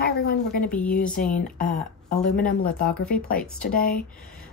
Hi everyone, we're going to be using aluminum lithography plates today.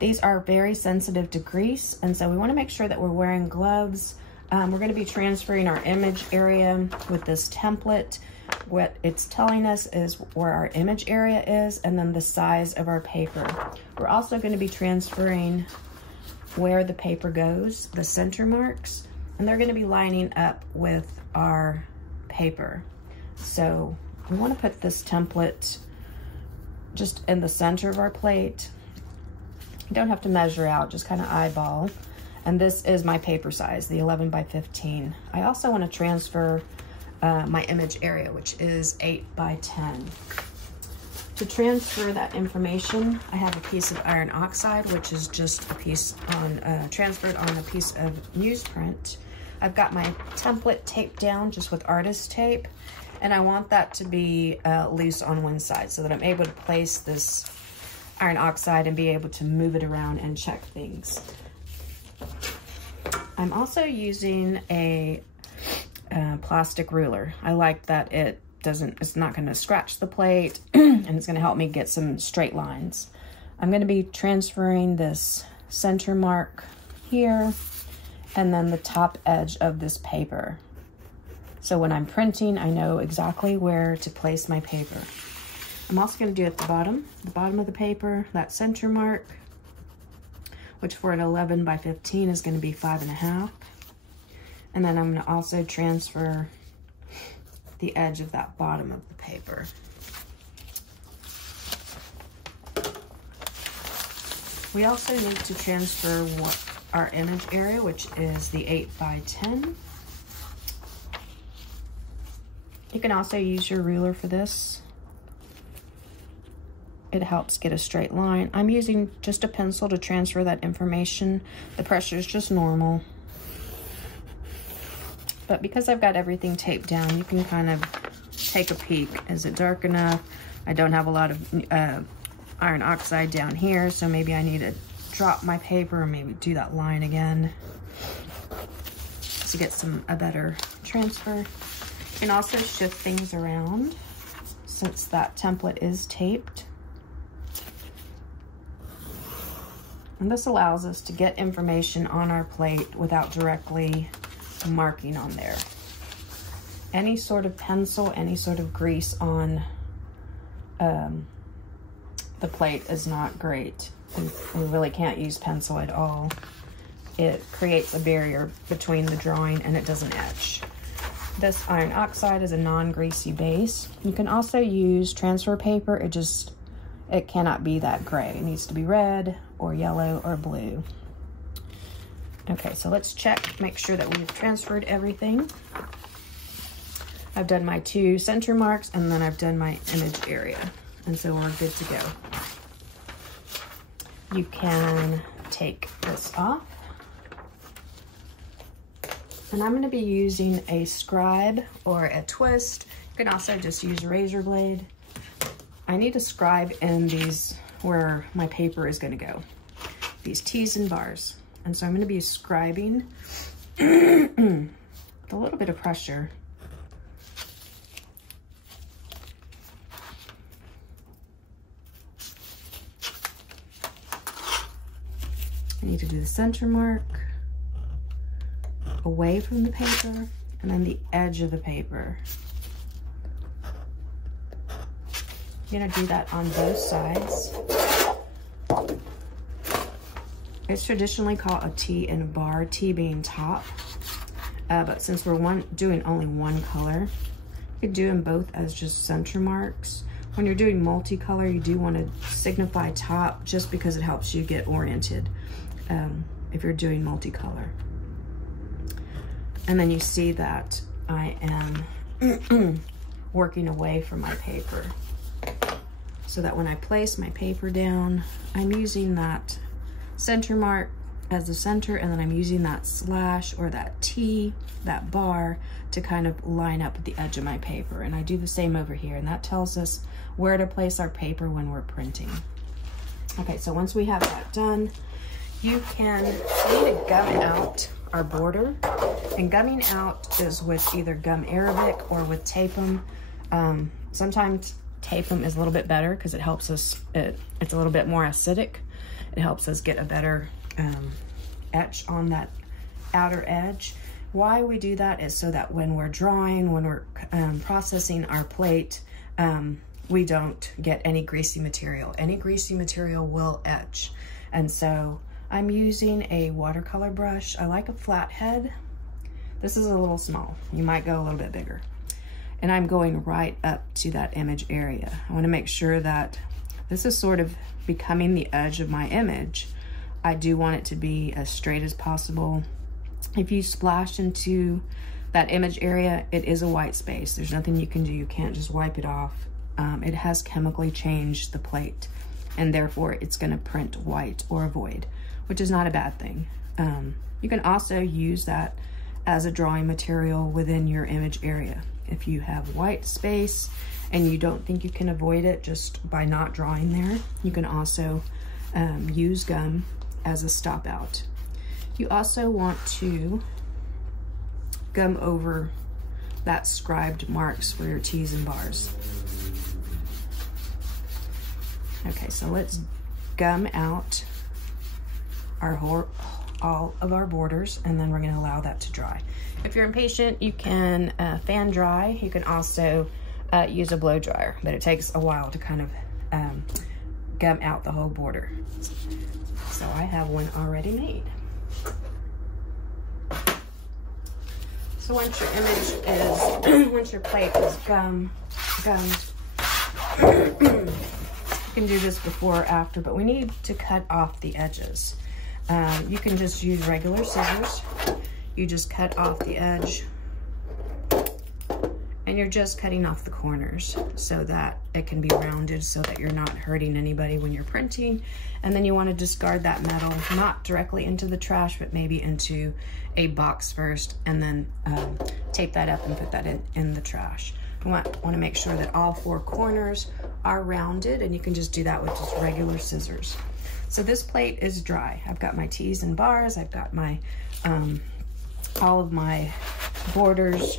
These are very sensitive to grease, and so we want to make sure that we're wearing gloves. We're going to be transferring our image area with this template. What it's telling us is where our image area is and then the size of our paper. We're also going to be transferring where the paper goes, the center marks, and they're going to be lining up with our paper. So we want to put this template just in the center of our plate. You don't have to measure out, just kind of eyeball. And this is my paper size, the 11 by 15. I also want to transfer my image area, which is 8 by 10. To transfer that information, I have a piece of iron oxide, which is just a piece on transferred on a piece of newsprint. I've got my template taped down just with artist tape, and I want that to be loose on one side so that I'm able to place this iron oxide and be able to move it around and check things. I'm also using a plastic ruler. I like that it's not going to scratch the plate and it's going to help me get some straight lines. I'm going to be transferring this center mark here and then the top edge of this paper. So when I'm printing, I know exactly where to place my paper. I'm also going to do at the bottom of the paper, that center mark, which for an 11 by 15 is going to be 5.5. And then I'm going to also transfer the edge of that bottom of the paper. We also need to transfer our image area, which is the 8 by 10. You can also use your ruler for this. It helps get a straight line. I'm using just a pencil to transfer that information. The pressure is just normal. But because I've got everything taped down, you can kind of take a peek. Is it dark enough? I don't have a lot of iron oxide down here, so maybe I need to drop my paper or maybe do that line again to get a better transfer. You can also shift things around since that template is taped. And this allows us to get information on our plate without directly marking on there. Any sort of pencil, any sort of grease on the plate is not great. We really can't use pencil at all. It creates a barrier between the drawing and it doesn't etch. This iron oxide is a non-greasy base. You can also use transfer paper. It cannot be that gray. It needs to be red or yellow or blue. Okay, so let's check, make sure that we've transferred everything. I've done my 2 center marks and then I've done my image area. And so we're good to go. You can take this off. And I'm going to be using a scribe or a twist. You can also just use a razor blade. I need a scribe in these where my paper is going to go. These T's and bars. And so I'm going to be scribing with a little bit of pressure. I need to do the center mark away from the paper and then the edge of the paper. You're going to do that on both sides. It's traditionally called a T and a bar, T being top. But since we're doing only one color, you could do them both as just center marks. When you're doing multicolor, you do want to signify top just because it helps you get oriented if you're doing multicolor. And then you see that I am working away from my paper so that when I place my paper down, I'm using that center mark as the center, and then I'm using that slash or that T, that bar, to kind of line up with the edge of my paper. And I do the same over here, and that tells us where to place our paper when we're printing. Okay, so once we have that done, we need to gum out our border. And gumming out is with either gum arabic or with tapum. Sometimes tape them is a little bit better because it helps us, it's a little bit more acidic. It helps us get a better etch on that outer edge. Why we do that is so that when we're drawing, when we're processing our plate, we don't get any greasy material. Any greasy material will etch. And so I'm using a watercolor brush. I like a flat head. This is a little small. You might go a little bit bigger. And I'm going right up to that image area. I want to make sure that this is sort of becoming the edge of my image. I do want it to be as straight as possible. If you splash into that image area, it is a white space. There's nothing you can do. You can't just wipe it off. It has chemically changed the plate, and therefore it's going to print white or a void, which is not a bad thing. You can also use that as a drawing material within your image area. If you have white space and you don't think you can avoid it just by not drawing there, you can also use gum as a stop out. You also want to gum over that scribed marks for your T's and bars. Okay, so let's gum out all of our borders, and then we're going to allow that to dry. If you're impatient, you can fan dry. You can also use a blow dryer, but it takes a while to kind of gum out the whole border. So I have one already made. So once your image is, once your plate is gummed, you can do this before or after, but we need to cut off the edges. You can just use regular scissors. You just cut off the edge, and you're just cutting off the corners so that it can be rounded so that you're not hurting anybody when you're printing. And then you want to discard that metal, not directly into the trash, but maybe into a box first, and then tape that up and put that in the trash. You want to make sure that all four corners are rounded, and you can just do that with just regular scissors. So this plate is dry. I've got my T's and bars. I've got my all of my borders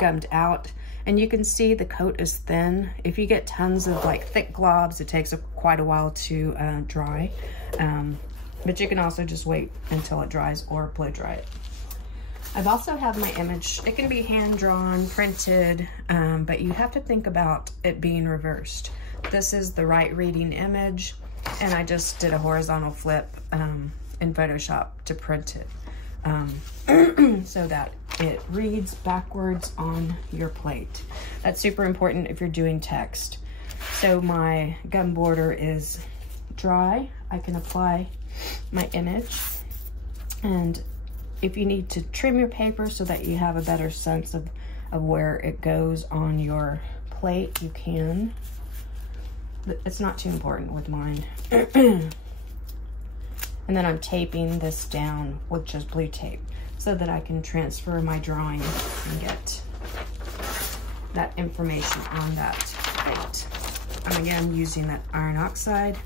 gummed out, and you can see the coat is thin. If you get tons of like thick globs, it takes quite a while to dry, but you can also just wait until it dries or blow dry it. I've also have my image. It can be hand drawn, printed, but you have to think about it being reversed. This is the right reading image, and I just did a horizontal flip in Photoshop to print it. So that it reads backwards on your plate. That's super important if you're doing text. So my gum border is dry. I can apply my image, and if you need to trim your paper so that you have a better sense of where it goes on your plate, you can. It's not too important with mine. And then I'm taping this down with just blue tape so that I can transfer my drawing and get that information on that plate. I'm again using that iron oxide.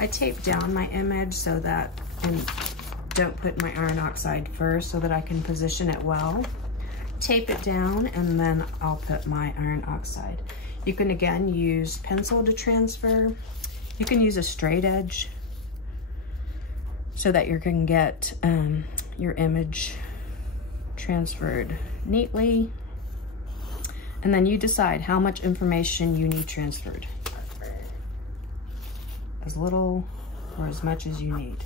I tape down my image so that I don't put my iron oxide first, so that I can position it well. Tape it down, and then I'll put my iron oxide. You can again use pencil to transfer. You can use a straight edge so that you can get your image transferred neatly. And then you decide how much information you need transferred. As little or as much as you need.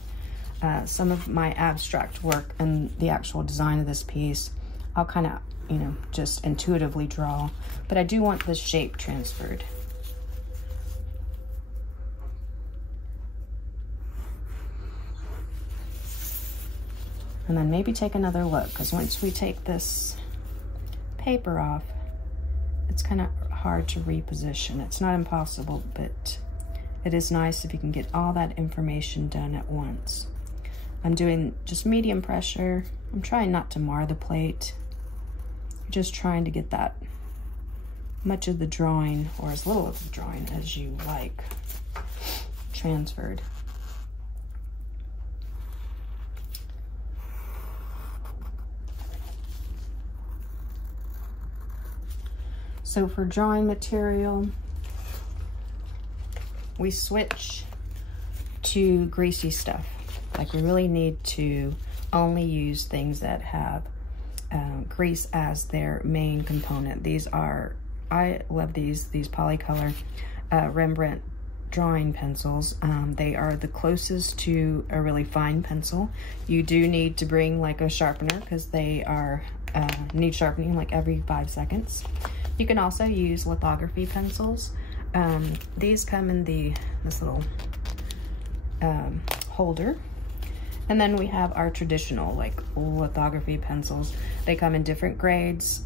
Some of my abstract work and the actual design of this piece, I'll kind of, you know, just intuitively draw, but I do want the shape transferred. And then maybe take another look, because once we take this paper off, it's kind of hard to reposition. It's not impossible, but it is nice if you can get all that information done at once. I'm doing just medium pressure. I'm trying not to mar the plate. Just trying to get that much of the drawing, or as little of the drawing as you like, transferred. So for drawing material, we switch to greasy stuff. Like, we really need to only use things that have grease as their main component. These are, I love these polycolor Rembrandt drawing pencils. They are the closest to a really fine pencil. You do need to bring like a sharpener because they are need sharpening like every 5 seconds. You can also use lithography pencils. These come in this little holder. And then we have our traditional like lithography pencils. They come in different grades.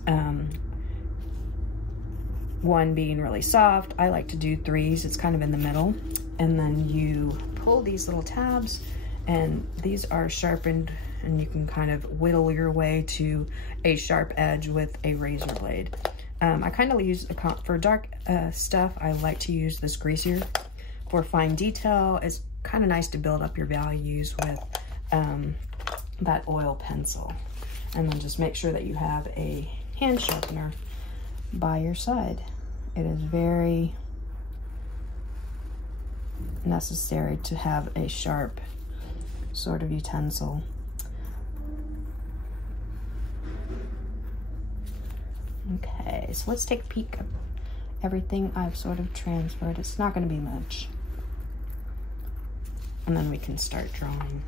One being really soft. I like to do 3s. It's kind of in the middle. And then you pull these little tabs, and these are sharpened, and you can kind of whittle your way to a sharp edge with a razor blade. I kind of use, for dark stuff, I like to use this greasier. For fine detail, it's kind of nice to build up your values with that oil pencil. And then just make sure that you have a hand sharpener by your side. It is very necessary to have a sharp sort of utensil. Okay, so let's take a peek at everything I've sort of transferred. It's not going to be much. And then we can start drawing.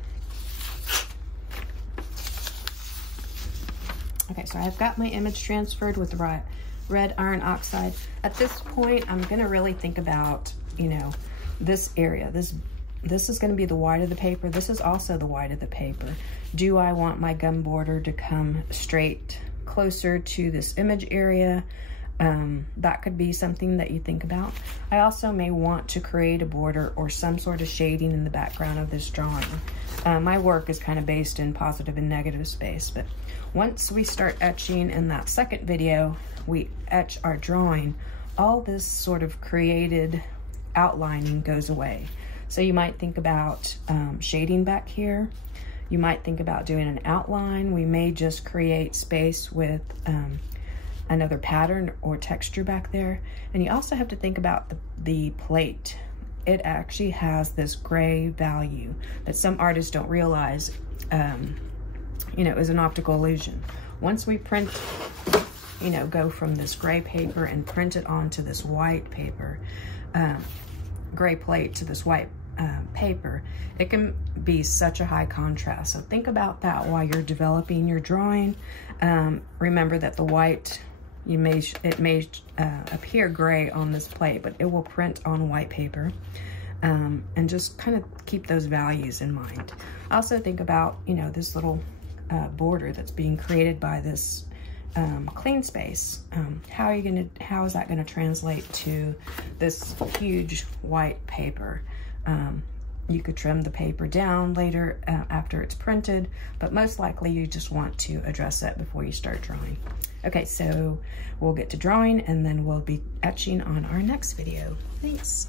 Okay, so I've got my image transferred with red iron oxide. At this point, I'm gonna really think about, you know, this area. This is gonna be the white of the paper. This is also the white of the paper. Do I want my gum border to come straight closer to this image area? That could be something that you think about. I also may want to create a border or some sort of shading in the background of this drawing. My work is kind of based in positive and negative space, but once we start etching in that second video, we etch our drawing, all this sort of created outlining goes away. So you might think about shading back here. You might think about doing an outline. We may just create space with another pattern or texture back there. And you also have to think about the plate. It actually has this gray value that some artists don't realize, you know, is an optical illusion. Once we print, you know, go from this gray paper and print it onto this white paper, gray plate to this white paper, it can be such a high contrast. So think about that while you're developing your drawing. Remember that the white, it may appear gray on this plate, but it will print on white paper. And just kind of keep those values in mind. Also think about, you know, this little border that's being created by this clean space. How is that gonna translate to this huge white paper? You could trim the paper down later after it's printed, but most likely you just want to address that before you start drawing. Okay, so we'll get to drawing and then we'll be etching on our next video. Thanks.